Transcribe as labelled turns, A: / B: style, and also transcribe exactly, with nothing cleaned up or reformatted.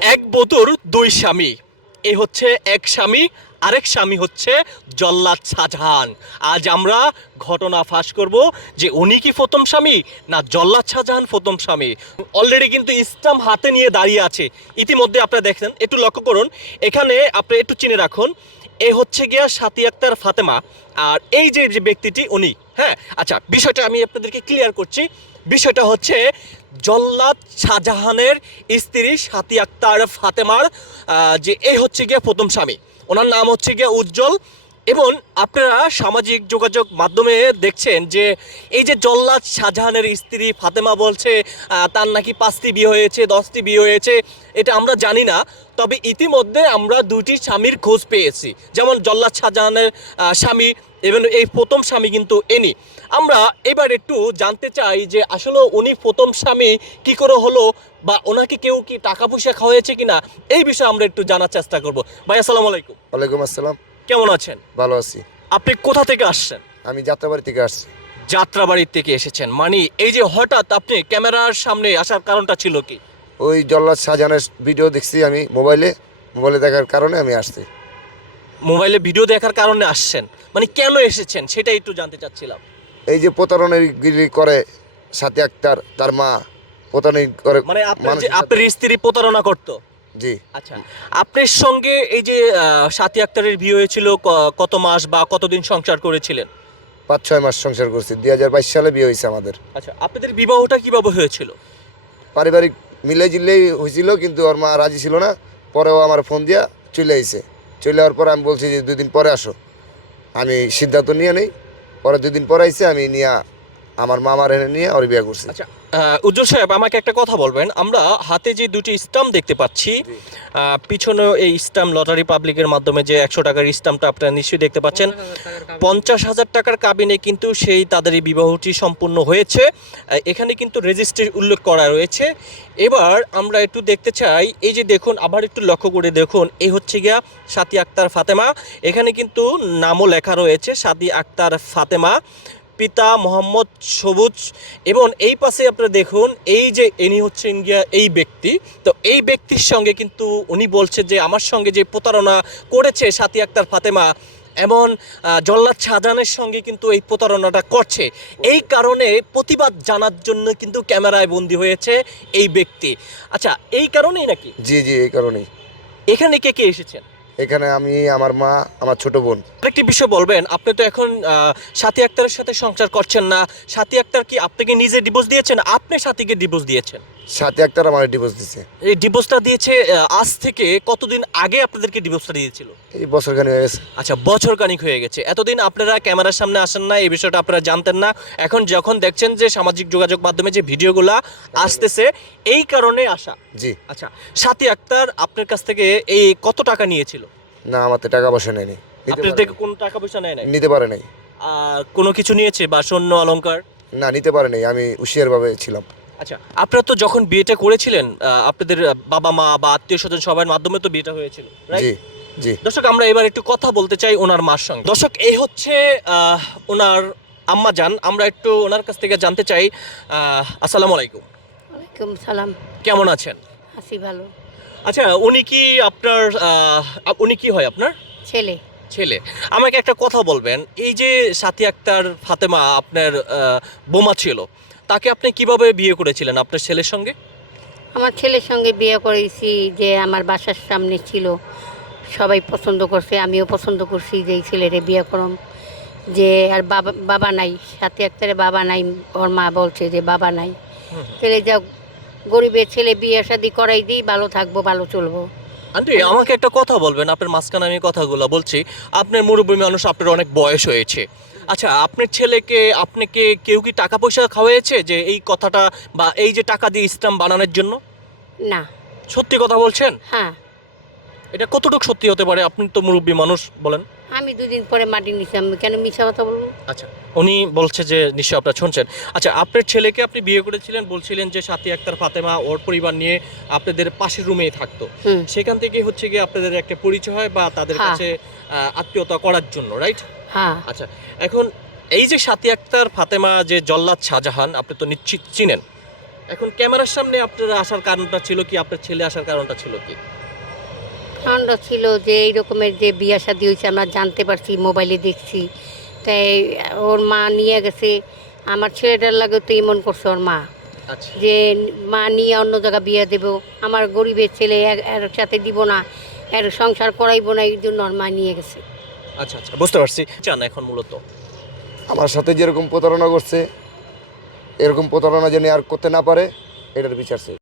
A: এক বধূর দুই স্বামী, এই হচ্ছে এক স্বামী, আরেক স্বামী হচ্ছে জল্লাদ শাহজাহান। আজ আমরা ঘটনা ফাঁস করব যে উনি কি প্রথম স্বামী না জল্লাদ শাহজাহান প্রথম স্বামী। অলরেডি কিন্তু ইসলাম হাতে নিয়ে দাঁড়িয়ে আছে, ইতিমধ্যে আপনারা দেখেন, একটু লক্ষ্য করুন, এখানে আপনি একটু চিনে রাখুন, এ হচ্ছে গিয়া সাথী আক্তার ফাতেমা, আর এই যে যে ব্যক্তিটি উনি। হ্যাঁ, আচ্ছা, বিষয়টা আমি আপনাদেরকে ক্লিয়ার করছি। বিষয়টা হচ্ছে জল্লাদ শাহজাহানের স্ত্রী সাথী আক্তার ফাতেমার যে এই হচ্ছে গিয়ে প্রথম স্বামী, ওনার নাম হচ্ছে গিয়ে উজ্জ্বল। এবং আপনারা সামাজিক যোগাযোগ মাধ্যমে দেখছেন যে এই যে জল্লাদ শাহজাহানের স্ত্রী ফাতেমা বলছে তার নাকি পাঁচটি বিয়ে হয়েছে, দশটি বিয়ে হয়েছে, এটা আমরা জানি না। তবে ইতিমধ্যে আমরা দুটি স্বামীর খোঁজ পেয়েছি, যেমন জল্লাদ শাহজাহানের স্বামী এবং এই প্রথম স্বামী কিন্তু এনি। আমরা এবার একটু জানতে চাই যে আসলে উনি প্রথম স্বামী কি করে হলো, বা ওনাকে কেউ কি টাকা পয়সা খাওয়াইছে কিনা, এই বিষয়ে আমরা একটু জানার চেষ্টা করব। ভাই আসসালামু আলাইকুম।
B: ওয়ালাইকুম আসসালাম।
A: কেমন আছেন?
B: ভালো আছি।
A: আপনি কোথা থেকে আসছেন?
B: আমি যাত্রাবাড়ি থেকে আসছি।
A: যাত্রাবাড়ি থেকে এসেছেন, মানে এই যে হঠাৎ আপনি ক্যামেরার সামনে আসার কারণটা ছিল কি?
B: ওই জল্লাদ শাহজাহানের ভিডিও দেখছি আমি মোবাইলে, মোবাইলে দেখার কারণে আমি আসছি।
A: মোবাইলে ভিডিও দেখার কারণে আসছেন, মানে কেন এসেছেন সেটা একটু জানতে চাচ্ছিলাম।
B: এই যে প্রতারণাগিরি করে সাথী আক্তার, তার মা প্রতারণা করে,
A: মানে আপনার যে
B: মানুষের সাথে-
A: আপনার স্ত্রী প্রতারণা করতো?
B: জি।
A: আচ্ছা, আপনার সঙ্গে এই যে আহ, সাথী আক্তারের বিয়ে হয়েছিল ক- কত মাস বা কতদিন সংসার করেছিলেন?
B: পাঁচ ছয় মাস সংসার করছি। দুই হাজার বাইশ সালে বিয়ে হয়েছে আমাদের।
A: আচ্ছা, আপনাদের বিবাহটা কিভাবে হয়েছিল?
B: পারিবারিক মিলে জিলেই হয়েছিল, কিন্তু ওর মা রাজি ছিল না। পরেও আমার ফোন দিয়া চলে আইছে। চলে যাওয়ার পরে আমি বলছি যে দুই দিন পরে আসো, আমি সিদ্ধান্ত নিয়ে নেই। পরে দুই দিন পরে আইসে, আমি নিয়ে আমার মামার এনে নিয়ে ওর বিয়ে করছি।
A: আচ্ছা, আহ, উজ্জ্বল সাহেব, আমাকে একটা কথা বলবেন। আমরা হাতে যে দুটি স্টাম্প দেখতে পাচ্ছি, আহ, পিছনে এই স্টাম্প লটারি পাবলিকের মাধ্যমে যে একশো টাকার স্টাম্পটা আপনারা নিশ্চয়ই দেখতে পাচ্ছেন, পঞ্চাশ হাজার টাকার কাবিনে কিন্তু সেই তাদের এই বিবাহটি সম্পূর্ণ হয়েছে। আহ, এখানে কিন্তু রেজিস্ট্রি উল্লেখ করা রয়েছে। এবার আমরা একটু দেখতে চাই, এই যে দেখুন, আবার একটু লক্ষ্য করে দেখুন, এই হচ্ছে গিয়া সাথী আক্তার ফাতেমা। এখানে কিন্তু নামও লেখা রয়েছে সাথী আক্তার ফাতেমা, পিতা মোহাম্মদ সবুজ। এবং এই পাশে আপনারা দেখুন, এই যে ইনি হচ্ছেন গিয়া এই ব্যক্তি, তো এই ব্যক্তির সঙ্গে কিন্তু উনি বলছে যে আমার সঙ্গে যে প্রতারণা করেছে সাথী আক্তার ফাতেমা, এমন জল্লাদ শাহজাহানের সঙ্গে কিন্তু এই প্রতারণাটা করছে। এই কারণে প্রতিবাদ জানার জন্য কিন্তু ক্যামেরায় বন্দী হয়েছে এই ব্যক্তি। আচ্ছা, এই কারণেই নাকি?
B: জি জি, এই কারণেই।
A: এখানে কে কে এসেছেন?
B: এখানে আমি, আমার মা, আমার ছোট বোন।
A: আরেকটি বিষয় বলবেন, আপনি তো এখন আহ, সাথী আক্তারের সাথে সংসার করছেন না। সাথী আক্তার কি আপনাকে নিজে ডিভোর্স দিয়েছেন, আপনি সাথীকে ডিভোর্স দিয়েছেন?
B: সাথী আক্তার আমার ডিভোর্স দিছে।
A: এই ডিভোর্সটা দিয়েছে আহ, আজ থেকে কতদিন আগে আপনাদেরকে ডিভোর্সটা দিয়েছিল?
B: এই বছর খানি হয়ে গেছে।
A: আচ্ছা, বছর খানিক হয়ে গেছে। এতদিন আপনারা ক্যামেরার সামনে আসেন না, এই বিষয়টা আপনারা জানতেন না। এখন যখন দেখছেন যে সামাজিক যোগাযোগ মাধ্যমে যে ভিডিওগুলা আসতেছে, এই কারণে আসা।
B: জি।
A: আচ্ছা, সাথী আক্তার আপনার কাছ থেকে এই কত টাকা নিয়েছিল?
B: না, আমার তো টাকা পয়সা নেয়নি। নিতে
A: আপনার
B: পারে
A: থেকে
B: নাই।
A: কোনো টাকা পয়সা নেয় নাই?
B: নিতে পারে নাই।
A: আর কোনো কিছু নিয়েছে বা স্বর্ণ অলংকার?
B: না, নিতে পারে নাই। আমি হুঁশিয়ারভাবে ছিলাম।
A: আচ্ছা, আপনারা তো যখন বিয়েটা করেছিলেন, আহ, আপনাদের বাবা মা বা আত্মীয় স্বজন সবার মাধ্যমে তো বিয়েটা হয়েছিল, right?
B: জি জি।
A: দর্শক, আমরা এবার একটু কথা বলতে চাই ওনার মার সঙ্গে। দর্শক, এই হচ্ছে আহ, ওনার আম্মা জান। আমরা একটু ওনার কাছ থেকে জানতে চাই। আহ, আসসালামু আলাইকুম।
C: ওয়ালাইকুম সালাম।
A: কেমন আছেন?
C: আছি ভালো।
A: আচ্ছা, উনি কি আপনার আহ, উনি কি হয় আপনার
C: ছেলে।
A: ছেলে? আমাকে একটা কথা বলবেন, এই যে সাথী আক্তার ফাতেমা আপনার আহ, বোমা ছিল, তাকে আপনি কিভাবে বিয়ে করেছিলেন আপনার ছেলের সঙ্গে?
C: আমার ছেলের সঙ্গে বিয়ে করেছি, যে আমার বাসার সামনে ছিল, সবাই পছন্দ করছে, আমিও পছন্দ করছি যে এই ছেলেরে বিয়ে করম। যে আর বাবা বাবা নাই, সাথে একটারে বাবা নাই, ওর মা বলছে যে বাবা নাই, ছেলে যা গরিবের ছেলে বিয়ে শাদি করাই দিই, ভালো থাকবো, ভালো চলবো।
A: আন্টি, আমাকে একটা কথা বলবেন, আপনার মাঝখানে আমি কথাগুলো বলছি। আপনার মুরব্বী মানুষ, আপনার অনেক বয়স হয়েছে। আচ্ছা, আপনার ছেলেকে আপনাকে কেউ কি টাকা পয়সা খাওয়াইছে যে এই কথাটা, বা এই যে টাকা দিয়ে স্ট্যাম্প বানানোর জন্য?
C: না।
A: সত্যি কথা বলছেন?
C: হ্যাঁ।
A: এটা কতটুকু সত্যি হতে পারে? আপনি তো মুরব্বী মানুষ, বলেন।
C: আমি দুদিন পরে মাটি নিছিলাম, কেন মিথ্যা কথা বলবো?
A: আচ্ছা, উনি বলছে যে নিশ্চয় আপনারা শুনছেন। আচ্ছা, আপনার ছেলেকে আপনি বিয়ে করেছিলেন, বলছিলেন যে সাথী আক্তার ফাতেমা ওর পরিবার নিয়ে আপনাদের পাশের রুমেই থাকতো।
C: হুম।
A: সেখান থেকে হচ্ছে গিয়ে আপনাদের একটা পরিচয় হয় বা তাদের
C: হ্যাঁ।
A: কাছে আহ, আত্মীয়তা করার জন্য, রাইট?
C: হ্যাঁ।
A: আচ্ছা, এখন এই যে সাথী আক্তার ফাতেমা যে জল্লাদ শাহজাহান, আপনি তো নিশ্চিত চিনেন। এখন ক্যামেরার সামনে আপনারা আসার কারণটা ছিল কি, আপনার ছেলে আসার কারণটা ছিল কি?
C: কারণটা ছিল যে এই রকমের যে বিয়া শাদী হয়েছে আমরা জানতে পারছি, মোবাইলে দেখছি, তাই ওর মা নিয়ে গেছে। আমার ছেলেটার লাগে তো এমন করছে ওর মা,
A: আচ্ছা
C: যে মা নিয়ে অন্য জায়গায় বিয়ে দেব, আমার গরিবের ছেলে এর- এর সাথে দিব না, এর সংসার করাইবো না, এই জন্য ওর মা নিয়ে গেছে।
A: আচ্ছা আচ্ছা বুঝতে পারছি। চান এখন মূলত
B: আমার সাথে যেরকম প্রতারণা করছে এরকম প্রতারণা যেন আর করতে না পারে, এটার বিচার চাই।